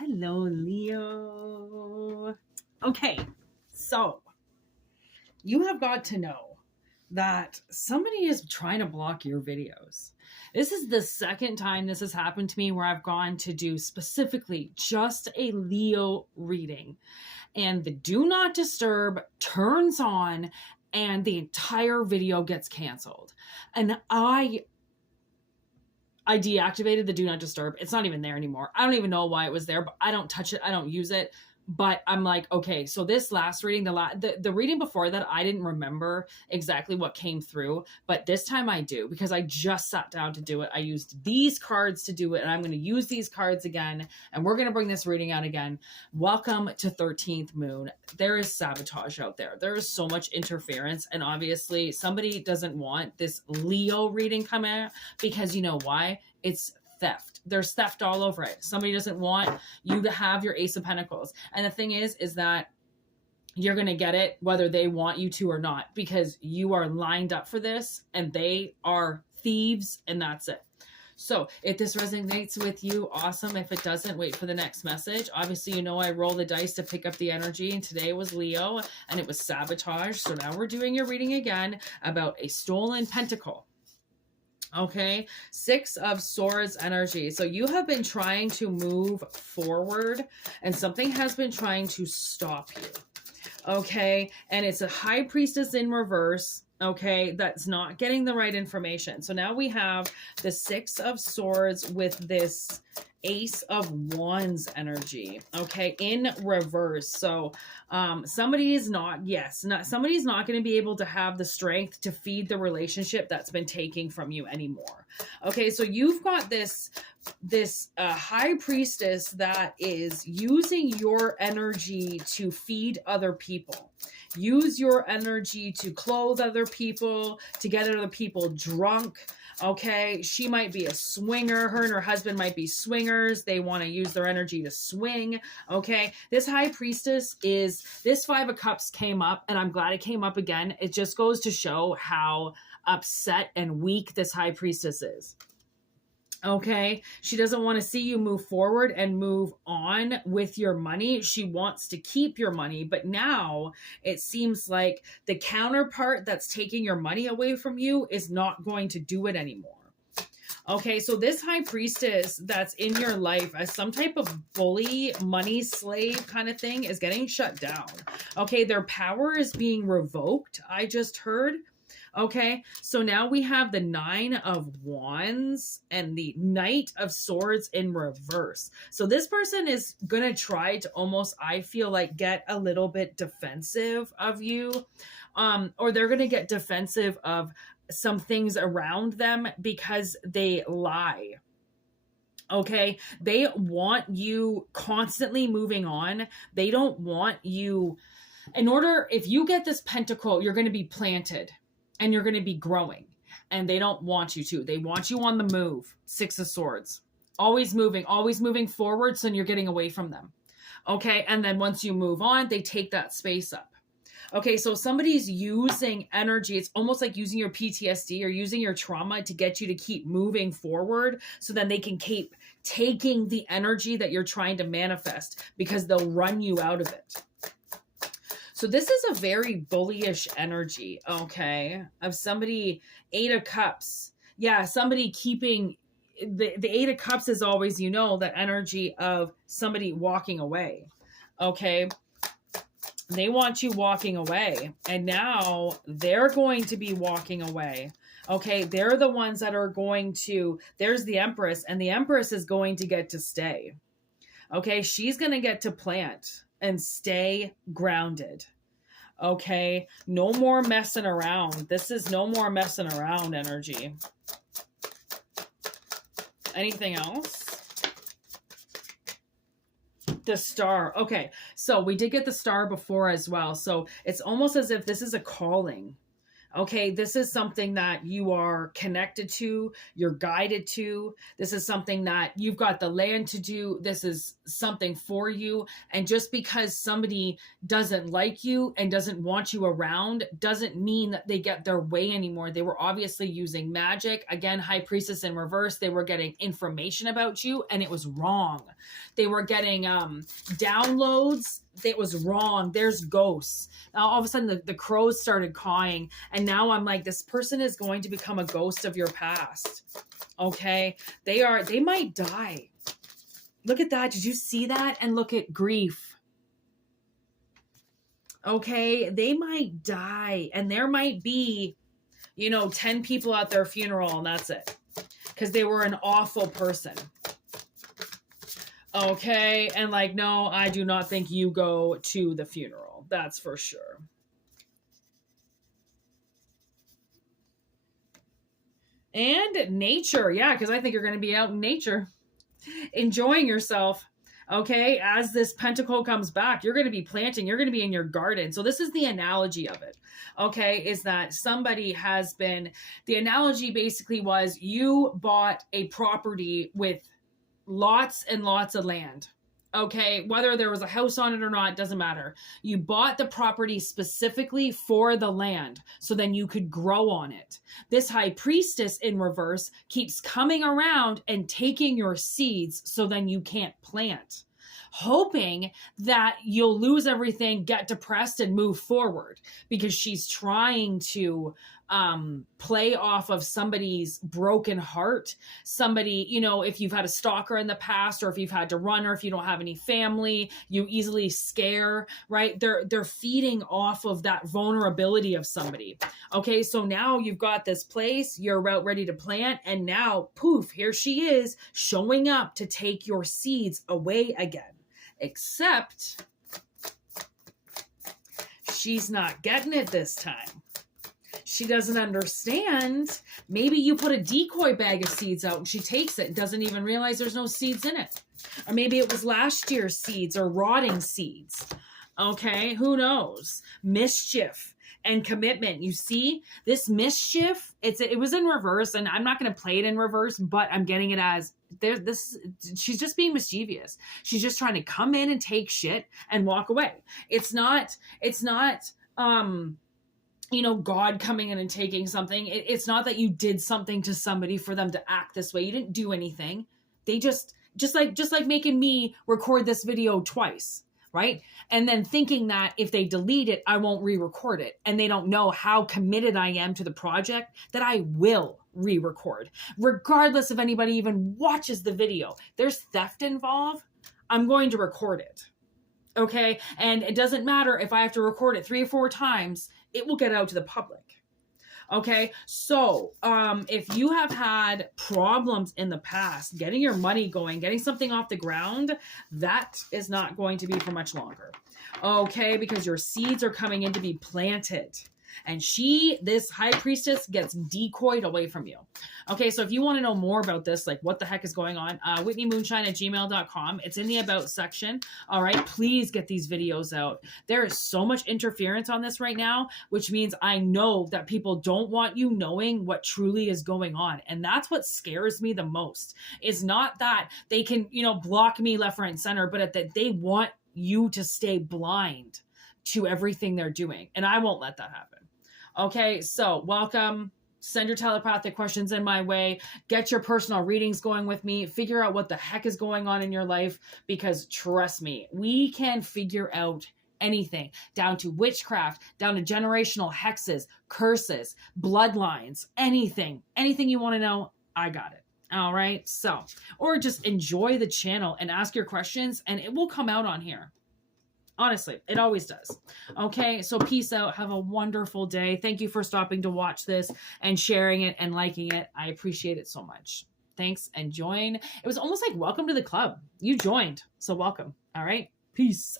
Hello, Leo. Okay, so you have got to know that somebody is trying to block your videos. This is the second time this has happened to me where I've gone to do specifically just a Leo reading, and the do not disturb turns on and the entire video gets canceled. And I deactivated the do not disturb. It's not even there anymore. I don't even know why it was there, but I don't touch it. I don't use it. But I'm like, okay, so this last reading, the reading before that, I didn't remember exactly what came through, but this time I do, because I just sat down to do it. I used these cards to do it, and I'm going to use these cards again, and we're going to bring this reading out again. Welcome to 13th moon. There is sabotage out there. There is so much interference, and obviously somebody doesn't want this Leo reading coming out, because you know why? It's theft. There's theft all over it. Somebody doesn't want you to have your Ace of Pentacles. And the thing is that you're going to get it whether they want you to or not, because you are lined up for this and they are thieves, and that's it. So if this resonates with you, awesome. If it doesn't, wait for the next message. Obviously, you know, I roll the dice to pick up the energy, and today was Leo and it was sabotage. So now we're doing your reading again about a stolen pentacle. Okay, Six of Swords energy. So you have been trying to move forward and something has been trying to stop you. Okay, and it's a High Priestess in reverse. Okay, that's not getting the right information. So now we have the Six of Swords with this Ace of Wands energy, okay, in reverse. So somebody's not going to be able to have the strength to feed the relationship that's been taking from you anymore. Okay, so you've got this High Priestess that is using your energy to feed other people. Use your energy to clothe other people, to get other people drunk. Okay, she might be a swinger. Her and her husband might be swingers. They want to use their energy to swing. Okay, this High Priestess is, this Five of Cups came up, and I'm glad it came up again. It just goes to show how upset and weak this High Priestess is. Okay, she doesn't want to see you move forward and move on with your money. She wants to keep your money, but now it seems like the counterpart that's taking your money away from you is not going to do it anymore. Okay, so this High Priestess that's in your life as some type of bully, money slave kind of thing is getting shut down. Okay, their power is being revoked, I just heard. Okay, so now we have the Nine of Wands and the Knight of Swords in reverse. So this person is going to try to almost, I feel like, get a little bit defensive of you, or they're going to get defensive of some things around them because they lie. Okay, they want you constantly moving on. They don't want you, if you get this pentacle, you're going to be planted. And you're going to be growing, and they don't want you to. They want you on the move. Six of Swords, always moving forward. So you're getting away from them. Okay. And then once you move on, they take that space up. Okay. So somebody's using energy. It's almost like using your PTSD or using your trauma to get you to keep moving forward. So then they can keep taking the energy that you're trying to manifest, because they'll run you out of it. So this is a very bullyish energy, okay, of somebody, Eight of Cups. Yeah, somebody keeping, the Eight of Cups is always, you know, that energy of somebody walking away, okay? They want you walking away, and now they're going to be walking away, okay? They're the ones that are going to, there's the Empress, and the Empress is going to get to stay, okay? She's going to get to plant and stay grounded. Okay, no more messing around. This is no more messing around energy. Anything else? The Star. Okay, so we did get the Star before as well. So it's almost as if this is a calling. Okay, this is something that you are connected to, you're guided to. This is something that you've got the land to do. This is something for you. And just because somebody doesn't like you and doesn't want you around doesn't mean that they get their way anymore. They were obviously using magic. Again, High Priestess in reverse. They were getting information about you and it was wrong. They were getting downloads. It was wrong. There's ghosts. Now, all of a sudden, the crows started cawing. And now I'm like, this person is going to become a ghost of your past. Okay? They might die. Look at that. Did you see that? And look at grief. Okay? They might die. And there might be, 10 people at their funeral and that's it. Because they were an awful person. Okay? And like, no, I do not think you go to the funeral. That's for sure. And nature. Yeah, because I think you're going to be out in nature. Enjoying yourself. Okay? As this pentacle comes back, you're going to be planting. You're going to be in your garden. So this is the analogy of it. Okay? Is that somebody has been... The analogy basically was you bought a property with lots and lots of land. Okay, whether there was a house on it or not, doesn't matter. You bought the property specifically for the land, so then you could grow on it. This High Priestess in reverse keeps coming around and taking your seeds, so then you can't plant. Hoping that you'll lose everything, get depressed, and move forward. Because she's trying to play off of somebody's broken heart. Somebody, if you've had a stalker in the past, or if you've had to run, or if you don't have any family, you easily scare, right? They're feeding off of that vulnerability of somebody. Okay, so now you've got this place, you're about ready to plant, and now, poof, here she is, showing up to take your seeds away again. Except she's not getting it this time. She doesn't understand. Maybe you put a decoy bag of seeds out and she takes it and doesn't even realize there's no seeds in it. Or maybe it was last year's seeds or rotting seeds. Okay, who knows? Mischief and commitment. You see, this mischief, it was in reverse, and I'm not going to play it in reverse, but I'm getting it as she's just being mischievous. She's just trying to come in and take shit and walk away. It's not God coming in and taking something. It's not that you did something to somebody for them to act this way. You didn't do anything. They just like making me record this video twice, right? And then thinking that if they delete it, I won't re-record it. And they don't know how committed I am to the project that I will re-record. Regardless if anybody even watches the video. There's theft involved. I'm going to record it. Okay? And it doesn't matter if I have to record it 3 or 4 times. It will get out to the public. Okay, so if you have had problems in the past, getting your money going, getting something off the ground, that is not going to be for much longer. Okay, because your seeds are coming in to be planted. And this High Priestess, gets decoyed away from you. Okay, so if you want to know more about this, like what the heck is going on, WhïtneyMøønshine@gmail.com. It's in the About section. All right, please get these videos out. There is so much interference on this right now, which means I know that people don't want you knowing what truly is going on. And that's what scares me the most. It's not that they can, block me left, right, and center, but that they want you to stay blind to everything they're doing. And I won't let that happen. Okay, so welcome. Send your telepathic questions in my way. Get your personal readings going with me. Figure out what the heck is going on in your life, because trust me, we can figure out anything, down to witchcraft, down to generational hexes, curses, bloodlines, anything you want to know, I got it. All right, so, or just enjoy the channel and ask your questions and it will come out on here. Honestly, it always does. Okay, so peace out. Have a wonderful day. Thank you for stopping to watch this and sharing it and liking it. I appreciate it so much. Thanks, and join. It was almost like welcome to the club. You joined, so welcome. All right, peace.